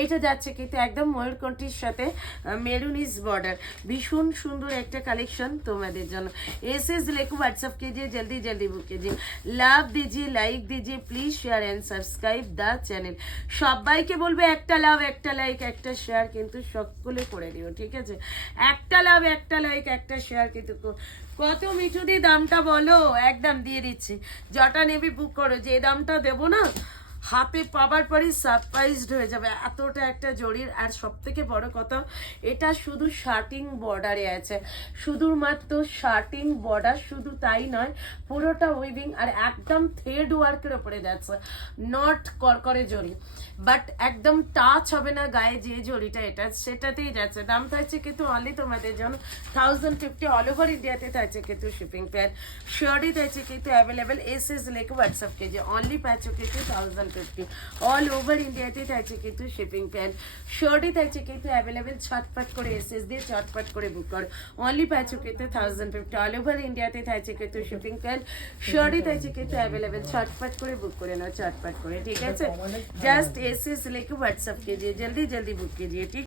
এইটা যাচ্ছে কিন্তু একদম ময়ূরকণ্ঠীর সাথে মেরুনিস বর্ডার, ভীষণ সুন্দর একটা কালেকশন তোমাদের জন্য। एस लेको व्हाट्सअप कीजिए, जल्दी जल्दी बुक कीजिए, লাভ দিজিয়ে, লাইক দিজিয়ে, please share and subscribe the channel. সবাইকে বলবে একটা লাভ, একটা লাইক, একটা শেয়ার কিন্তু সকলে করে দিও, ঠিক আছে? একটা লাভ, একটা লাইক, একটা শেয়ার কিন্তু কত মিঠু দি দামটা বলো, একদম দিয়ে দিচ্ছি। যটা নেবি বুক করো, যে দামটা দেবো না হাতে পাবার পরই সারপ্রাইজড হয়ে যাবে, এতটা একটা জরির। আর সব থেকে বড় কথা, এটা শুধু শার্টিং বর্ডারে আছে, শুধুমাত্র শার্টিং বর্ডার, শুধু তাই নয় পুরোটা উইভিং আর একদম থ্রেড ওয়ার্কের ওপরে যাচ্ছে, নট করকরে জরি, বাট একদম টাচ হবে না গায়ে যে জরিটা, এটা সেটাতেই যাচ্ছে। দাম থাকছে কিন্তু অনলি তোমাদের জন্য 1050, অল ওভার ইন্ডিয়াতে থাকছে কিন্তু শিপিং প্যান। শিওরই থাকছে কিন্তু অ্যাভেলেবেল, এস लेके व्हाट्सअप कीजिए, অনলি পাচ্ছ কিন্তু 1050, অল ওভার ইন্ডিয়াতে থাকছে কিন্তু শিপিং প্যান। শিওরই থাকছে কিন্তু অ্যাভেলেবেল, ছটপট করে এস দিয়ে ছটপট করে বুক করো, অনলি পাচ্ছ কিন্তু 1050, অল ওভার ইন্ডিয়াতে থাকছে কিন্তু শিপিং প্যান। শিওরই থাকছে কিন্তু অ্যাভেলেবেল, ছটপট করে বুক করে নাও, ছটপট করে, ঠিক আছে? জাস্ট एस लेके व्हाट्सअप कीजिए, जल्दी जल्दी बुक कीजिए, ठीक।